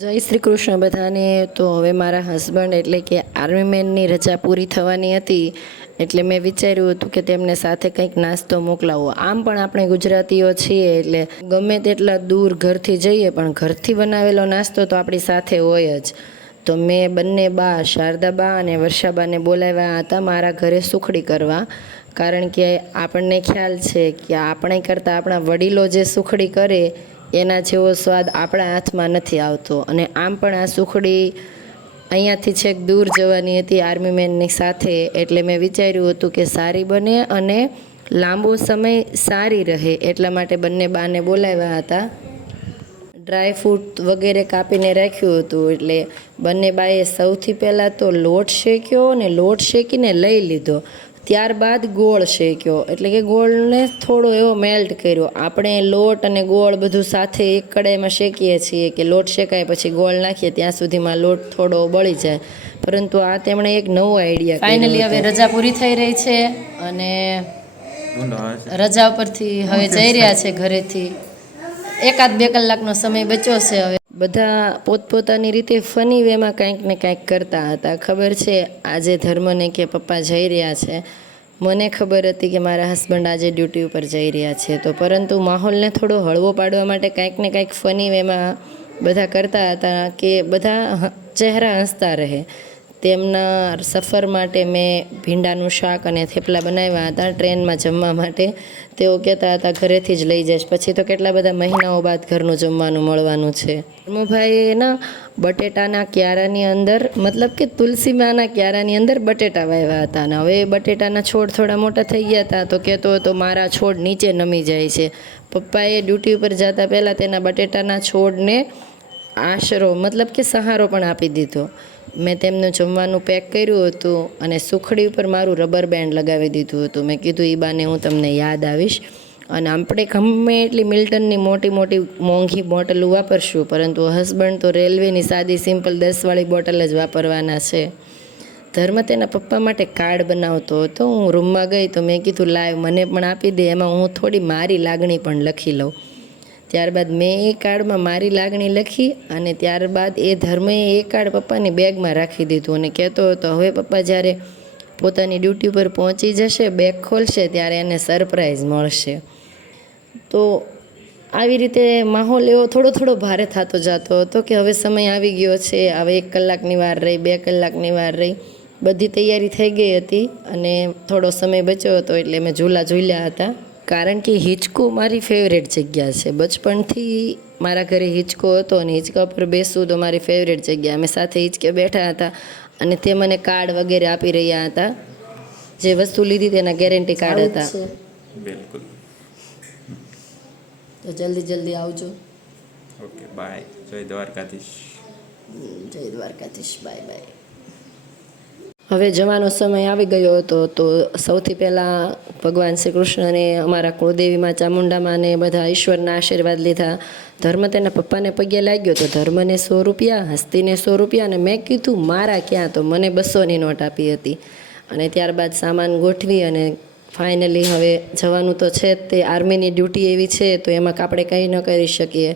જય શ્રી કૃષ્ણ બધાને. તો હવે મારા હસબન્ડ એટલે કે આર્મી મેનની રજા પૂરી થવાની હતી, એટલે મેં વિચાર્યું હતું કે તેમને સાથે કંઈક નાસ્તો મોકલાવો. આમ પણ આપણે ગુજરાતીઓ છીએ એટલે ગમે તેટલા દૂર ઘરથી જઈએ પણ ઘરથી બનાવેલો નાસ્તો તો આપણી સાથે હોય જ. તો મેં બંને બા શારદાબા અને વર્ષાબાને બોલાવ્યા હતા મારા ઘરે સુખડી કરવા, કારણ કે આપણને ખ્યાલ છે કે આપણે કરતાં આપણા વડીલો જે સુખડી કરે એના જેવો સ્વાદ આપણા હાથમાં નથી આવતો. અને આમ પણ આ સુખડી અહીંયાથી છેક દૂર જવાની હતી આર્મી મેનની સાથે, એટલે મેં વિચાર્યું હતું કે સારી બને અને લાંબો સમય સારી રહે એટલા માટે બંને બાને બોલાવ્યા હતા. ડ્રાય ફ્રૂટ વગેરે કાપીને રાખ્યું હતું. એટલે બંને બાએ સૌથી પહેલાં તો લોટ શેક્યો ને લોટ શેકીને લઈ લીધો. ત્યારબાદ ગોળ શેક્યો, એટલે કે ગોળને થોડો એવો મેલ્ટ કર્યો. આપણે લોટ અને ગોળ બધું સાથે એક કડાઈમાં શેકીએ છીએ કે લોટ શેકાય પછી ગોળ નાખીએ ત્યાં સુધીમાં લોટ થોડો બળી જાય, પરંતુ આ તેમણે એક નવો આઈડિયા. ફાઇનલી હવે રજા પૂરી થઈ રહી છે અને રજા પરથી હવે જઈ રહ્યા છે ઘરેથી. 1-2 કલાકનો સમય બચ્યો છે. હવે બધા પોતપોતાની રીતે ફની વેમાં કંઈક ને કંઈક કરતા હતા. ખબર છે આજે ધર્મને કે પપ્પા જઈ રહ્યા છે, મને ખબર હતી કે મારા હસબન્ડ આજે ડ્યુટી ઉપર જઈ રહ્યા છે, તો પરંતુ માહોલને થોડો હળવો પાડવા માટે કંઈક ને કંઈક ફની વેમાં બધા કરતા હતા કે બધા ચહેરા હસતા રહે. તેમના સફર માટે મેં ભીંડાનું શાક અને થેપલા બનાવ્યા હતા ટ્રેનમાં જમવા માટે. તેઓ કહેતા હતા ઘરેથી જ લઈ જઈશ. પછી તો કેટલા બધા મહિનાઓ બાદ ઘરનું જમવાનું મળવાનું છે. ધર્મભાઈએ ના બટેટાના ક્યારાની અંદર મતલબ કે તુલસીમાના ક્યારાની અંદર બટેટા વાવ્યા હતા, અને હવે બટેટાના છોડ થોડા મોટા થઈ ગયા હતા તો કહેતો હતો મારા છોડ નીચે નમી જાય છે. પપ્પાએ ડ્યુટી ઉપર જતા પહેલાં તેના બટેટાના છોડને આશરો મતલબ કે સહારો પણ આપી દીધો. મેં તેમનું જમવાનું પેક કર્યું હતું અને સુખડી ઉપર મારું રબર બેન્ડ લગાવી દીધું હતું. મેં કીધું એ બાને હું તમને યાદ આવીશ. અને આપણે ગમે એટલી મિલ્ટનની મોટી મોટી મોંઘી બોટલો વાપરશું, પરંતુ હસબન્ડ તો રેલવેની સાદી સિમ્પલ 10વાળી બોટલ જ વાપરવાના છે. ધર્મ તેના પપ્પા માટે કાર્ડ બનાવતો હતો. હું રૂમમાં ગઈ તો મેં કીધું લાવ મને પણ આપી દે, એમાં હું થોડી મારી લાગણી પણ લખી લઉં. ત્યારબાદ મેં એ કાર્ડમાં મારી લાગણી લખી અને ત્યારબાદ એ ધર્મએ એ કાર્ડ પપ્પાની બેગમાં રાખી દીધું અને કહેતો હતો હવે પપ્પા જ્યારે પોતાની ડ્યુટી પર પહોંચી જશે, બેગ ખોલશે ત્યારે એને સરપ્રાઈઝ મળશે. તો આવી રીતે માહોલ એવો થોડો થોડો ભારે થતો જતો હતો કે હવે સમય આવી ગયો છે, હવે 1 કલાકની વાર રહી, 2 કલાકની વાર રહી. બધી તૈયારી થઈ ગઈ હતી અને થોડો સમય બચ્યો હતો એટલે મેં ઝૂલા ઝૂલ્યા હતા. કારણ કે હિંચકો મારી ફેવરેટ જગ્યા છે. બચપણથી મારા ઘરે હિંચકો હતો અને હિંચકા પર બેસવું તો મારી ફેવરેટ જગ્યા. અમે સાથે હિંચકે બેઠા હતા અને તે મને કાર્ડ વગેરે આપી રહ્યા હતા. જે વસ્તુ લીધી તેના ગેરંટી કાર્ડ હતા. બિલકુલ. તો જલ્દી જલ્દી આવજો. Okay, bye. જય દ્વારકાધીશ. જય દ્વારકાધીશ. Bye bye. હવે જવાનો સમય આવી ગયો હતો તો સૌથી પહેલાં ભગવાન શ્રી કૃષ્ણને, અમારા કુળદેવીમાં ચામુંડામાં બધા ઈશ્વરના આશીર્વાદ લીધા. ધર્મ તેના પપ્પાને પગે લાગ્યો તો ધર્મને 100 રૂપિયા, હસ્તીને 100 રૂપિયા, અને મેં કીધું મારા ક્યાં, તો મને 200ની નોટ આપી હતી. અને ત્યારબાદ સામાન ગોઠવી અને ફાઇનલી હવે જવાનું તો છે જ. તે આર્મીની ડ્યુટી એવી છે તો એમાં આપણે કંઈ ન કરી શકીએ.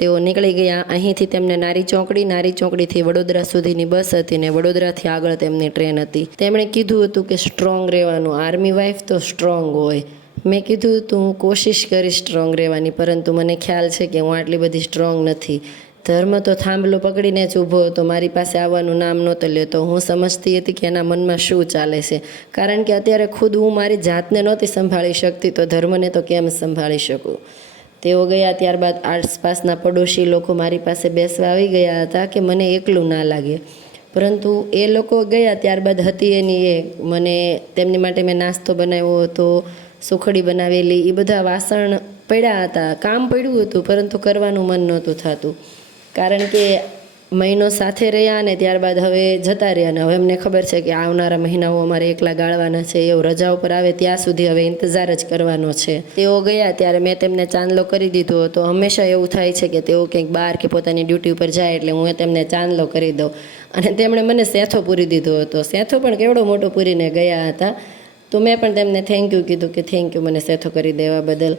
તેઓ નીકળી ગયા અહીંથી. તેમને નારી ચોકડીથી વડોદરા સુધીની બસ હતી ને વડોદરાથી આગળ તેમની ટ્રેન હતી. તેમણે કીધું હતું કે સ્ટ્રોંગ રહેવાનું, આર્મી વાઇફ તો સ્ટ્રોંગ હોય. મેં કીધું હતું હું કોશિશ કરીશ સ્ટ્રોંગ રહેવાની, પરંતુ મને ખ્યાલ છે કે હું આટલી બધી સ્ટ્રોંગ નથી. ધર્મ તો થાંભલો પકડીને જ ઊભો હતો, મારી પાસે આવવાનું નામ નહોતો લેતો. હું સમજતી હતી કે એના મનમાં શું ચાલે છે, કારણ કે અત્યારે ખુદ હું મારી જાતને નહોતી સંભાળી શકતી તો ધર્મને તો કેમ સંભાળી શકું. તેઓ ગયા ત્યારબાદ આસપાસના પડોશી લોકો મારી પાસે બેસવા આવી ગયા હતા કે મને એકલું ના લાગે. પરંતુ એ લોકો ગયા ત્યારબાદ હતી એની એ મને તેમની માટે મેં નાસ્તો બનાવ્યો હતો, સુખડી બનાવેલી, એ બધા વાસણ પડ્યા હતા. કામ પડ્યું હતું પરંતુ કરવાનું મન નહોતું થતું, કારણ કે મહિનો સાથે રહ્યા અને ત્યારબાદ હવે જતા રહ્યા. અને હવે અમને ખબર છે કે આવનારા મહિનાઓ અમારે એકલા ગાળવાના છે. એવું રજા ઉપર આવે ત્યાં સુધી હવે ઇંતજાર જ કરવાનો છે. તેઓ ગયા ત્યારે મેં તેમને ચાંદલો કરી દીધો હતો. હંમેશા એવું થાય છે કે તેઓ કંઈક બહાર કે પોતાની ડ્યુટી ઉપર જાય એટલે હું તેમને ચાંદલો કરી દઉં. અને તેમણે મને સેથો પૂરી દીધો હતો. સેથો પણ કેવડો મોટો પૂરીને ગયા હતા. તો મેં પણ તેમને થેન્ક યુ કીધું કે થેન્ક યુ મને સેથો કરી દેવા બદલ.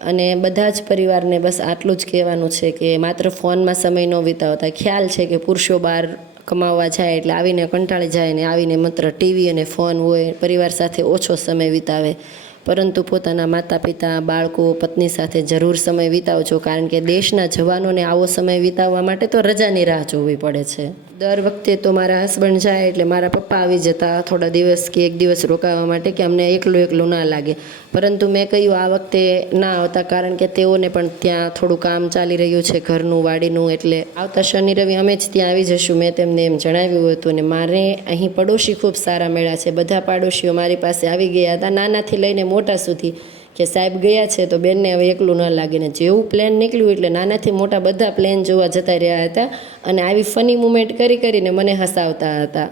અને બધા જ પરિવારને બસ આટલું જ કહેવાનું છે કે માત્ર ફોનમાં સમય ન વિતાવતા. ખ્યાલ છે કે પુરુષો બહાર કમાવવા જાય એટલે આવીને કંટાળી જાય ને આવીને માત્ર ટીવી અને ફોન હોય, પરિવાર સાથે ઓછો સમય વિતાવે. પરંતુ પોતાના માતા પિતા, બાળકો, પત્ની સાથે જરૂર સમય વિતાવજો, કારણ કે દેશના જવાનોને આવો સમય વિતાવવા માટે તો રજાની રાહ જોવી પડે છે. દર વખતે તો મારા હસબન્ડ જાય એટલે મારા પપ્પા આવી જતા થોડા દિવસ કે એક દિવસ રોકાવા માટે, કે અમને એકલું ના લાગે. પરંતુ મેં કહ્યું આ વખતે ના આવતા, કારણ કે તેઓને પણ ત્યાં થોડું કામ ચાલી રહ્યું છે ઘરનું, વાડીનું, એટલે આવતા શનિ રવિ અમે જ ત્યાં આવી જશું, મેં તેમને એમ જણાવ્યું હતું. અને મારે અહીં પડોશી ખૂબ સારા મળ્યા છે. બધા પાડોશીઓ મારી પાસે આવી ગયા હતા, નાનાથી લઈને મોટા સુધી, કે સાહેબ ગયા છે તો બેનને હવે એકલું ન લાગે. ને જેવું પ્લેન નીકળ્યું એટલે નાનાથી મોટા બધા પ્લેન જોવા જતા રહ્યા હતા અને આવી ફની મુમેન્ટ કરીને મને હસાવતા હતા.